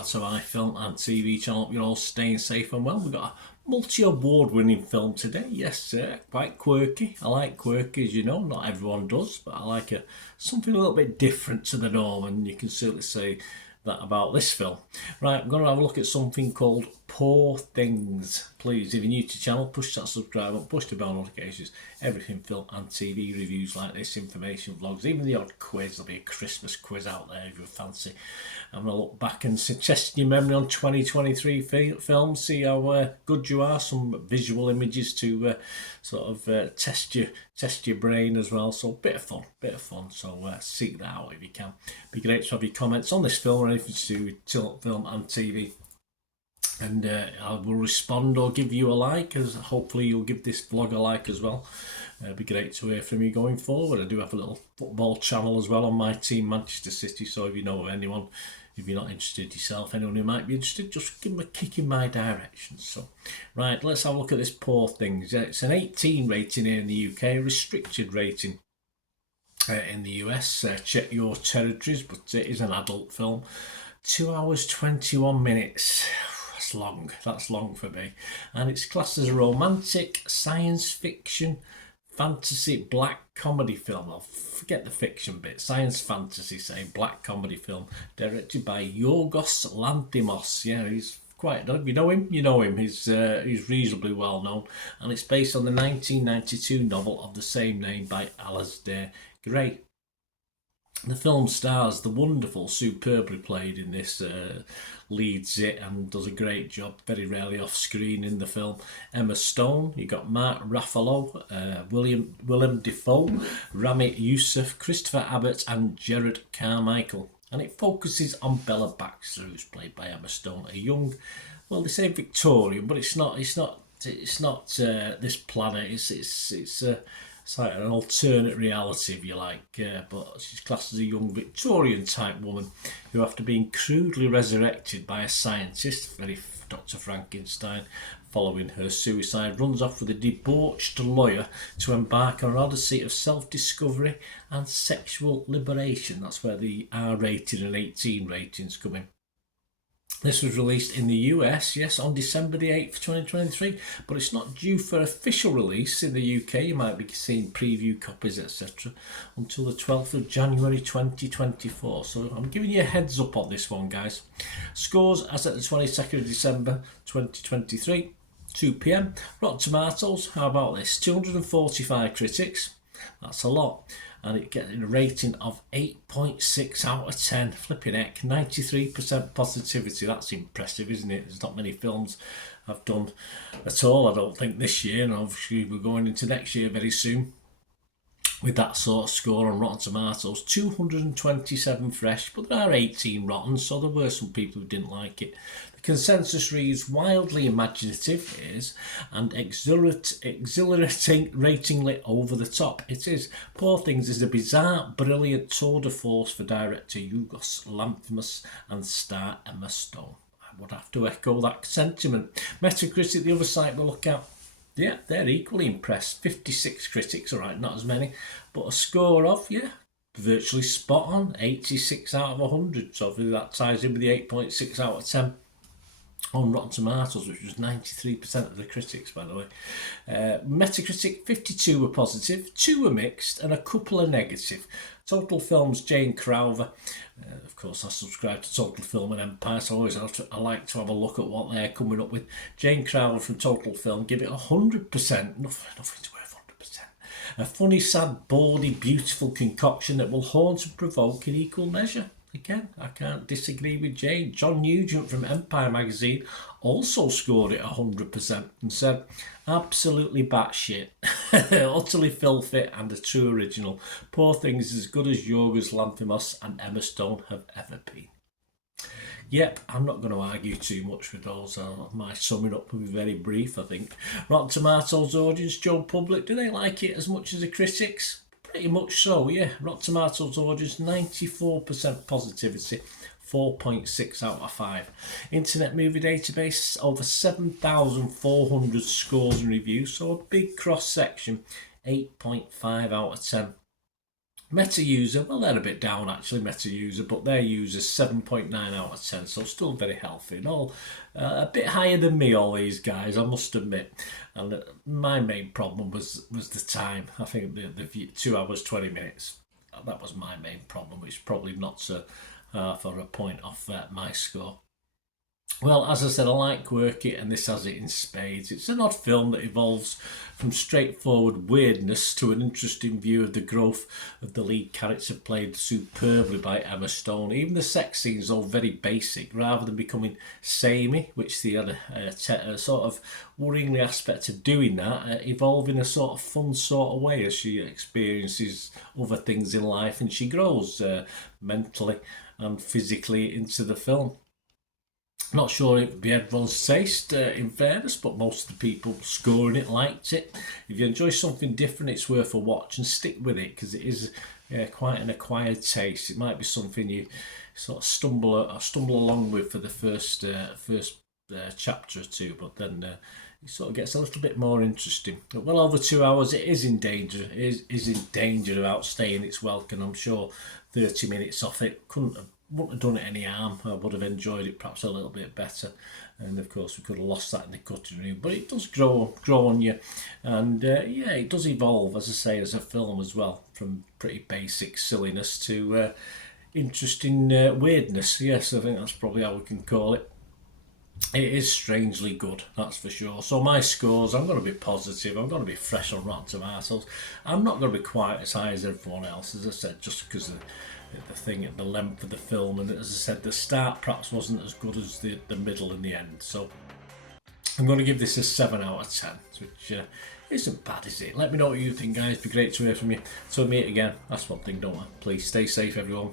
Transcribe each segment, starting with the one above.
back to my film and TV channel. You're all staying safe and well. We've got a multi-award winning film today. Yes, quite quirky. I like quirky, as you know. Not everyone does, but I like something a little bit different to the norm, and you can certainly say that about this film. Right, I'm going to have a look at something called Poor Things. Please, if you're new to the channel, push that subscribe button, push the bell notifications. Everything film and TV reviews like this, information vlogs, even the odd quiz. There'll be a Christmas quiz out there if you fancy. I'm going to look back and test your memory on 2023 films, see how good you are. Some visual images to sort of test your brain as well. So bit of fun. So seek that out if you can. Be great to have your comments on this film or anything to do with film and TV. And I will respond or give you a like, as hopefully you'll give this vlog a like as well. It'd be great to hear from you going forward. I do have a little football channel as well on my team, Manchester City, so if you know of anyone, if you're not interested yourself, anyone who might be interested, just give them a kick in my direction. So, right, let's have a look at this Poor Things. It's an 18 rating here in the UK, a restricted rating in the US. Check your territories, but it is an adult film. 2 hours 21 minutes. That's long for me. And it's classed as a romantic, science fiction, fantasy, black comedy film. I'll forget the fiction bit. Science fantasy, say, black comedy film, directed by Yorgos Lanthimos. Yeah, he's quite good. You know him? You know him. He's reasonably well known. And it's based on the 1992 novel of the same name by Alasdair Gray. The film stars the wonderful, superbly played in this, leads it and does a great job, very rarely off screen in the film, Emma Stone. You got Mark Ruffalo, Willem Dafoe, Rami Youssef, Christopher Abbott and Gerard Carmichael. And it focuses on Bella Baxter, who's played by Emma Stone, a young, well, they say Victorian, but it's not this planet. It's like an alternate reality, if you like, but she's classed as a young Victorian type woman who, after being crudely resurrected by a scientist, very Dr. Frankenstein, following her suicide, runs off with a debauched lawyer to embark on an odyssey of self-discovery and sexual liberation. That's where the R-rated and 18 ratings come in. This was released in the US, yes, on December the 8th, 2023, but it's not due for official release in the UK. You might be seeing preview copies, etc., until the 12th of January 2024. So I'm giving you a heads up on this one, guys. Scores as at the 22nd of December 2023, 2 p.m. Rotten Tomatoes, how about this? 245 critics. That's a lot. And it gets a rating of 8.6 out of 10. Flipping heck, 93% positivity. That's impressive, isn't it? There's not many films I've done at all, I don't think, this year. And obviously we're going into next year very soon with that sort of score on Rotten Tomatoes. 227 fresh, but there are 18 rotten, so there were some people who didn't like it. The consensus reads wildly imaginative, it is, and exhilaratingly over the top. It is. Poor Things is a bizarre, brilliant tour de force for director Yorgos Lanthimos and star Emma Stone. I would have to echo that sentiment. Metacritic, the other site we'll look at, yeah, they're equally impressed. 56 critics, all right, not as many, but a score of, yeah, virtually spot on, 86 out of 100. So that ties in with the 8.6 out of 10 on Rotten Tomatoes, which was 93% of the critics, by the way. Metacritic, 52 were positive, 2 were mixed, and a couple are negative. Total Film's Jane Crowther. Of course, I subscribe to Total Film and Empire, so I like to have a look at what they're coming up with. Jane Crowther from Total Film give it 100%. Nothing's worth 100%. A funny, sad, bawdy, beautiful concoction that will haunt and provoke in equal measure. Again, I can't disagree with Jane. John Nugent from Empire magazine also scored it 100% and said, absolutely batshit, utterly filthy and a true original. Poor Things is as good as Yorgos Lanthimos and Emma Stone have ever been. Yep, I'm not going to argue too much with those. My summing up will be very brief, I think. Rotten Tomatoes audience, Joe Public, do they like it as much as the critics? Pretty much so, yeah. Rotten Tomatoes audience, 94% positivity, 4.6 out of 5. Internet Movie Database, over 7,400 scores and reviews, so a big cross-section, 8.5 out of 10. Meta user, well, they're a bit down actually, Meta user, but their user's 7.9 out of 10, so still very healthy and all. A bit higher than me, all these guys, I must admit. And my main problem was the time. I think the 2 hours 20 minutes. That was my main problem, which probably not so for a point off my score. Well, as I said, I like quirky, and this has it in spades. It's an odd film that evolves from straightforward weirdness to an interesting view of the growth of the lead character, played superbly by Emma Stone. Even the sex scenes are all very basic, rather than becoming samey, which they had a sort of worryingly aspect of doing that, evolve in a sort of fun sort of way as she experiences other things in life and she grows mentally and physically into the film. Not sure it would be everyone's taste, in fairness, but most of the people scoring it liked it. If you enjoy something different, it's worth a watch and stick with it, because it is quite an acquired taste. It might be something you sort of stumble along with for the first chapter or two, but then it sort of gets a little bit more interesting. But well over 2 hours, it is in danger. It is in danger of outstaying its welcome. I'm sure 30 minutes off it wouldn't have done it any harm. I would have enjoyed it perhaps a little bit better, and of course we could have lost that in the cutting room. But it does grow on you, and yeah, it does evolve, as I say, as a film as well, from pretty basic silliness to interesting weirdness. Yes, I think that's probably how we can call it. It is strangely good, that's for sure. So my scores, I'm going to be positive. I'm going to be fresh on Rotten Tomatoes. I'm not going to be quite as high as everyone else, as I said, just because of the length of the film, and as I said, the start perhaps wasn't as good as the middle and the end. So I'm going to give this a 7 out of 10, which isn't bad, is it? Let me know what you think, guys. It'd be great to hear from you. So meet again. That's one thing, don't I? Please stay safe, everyone.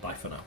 Bye for now.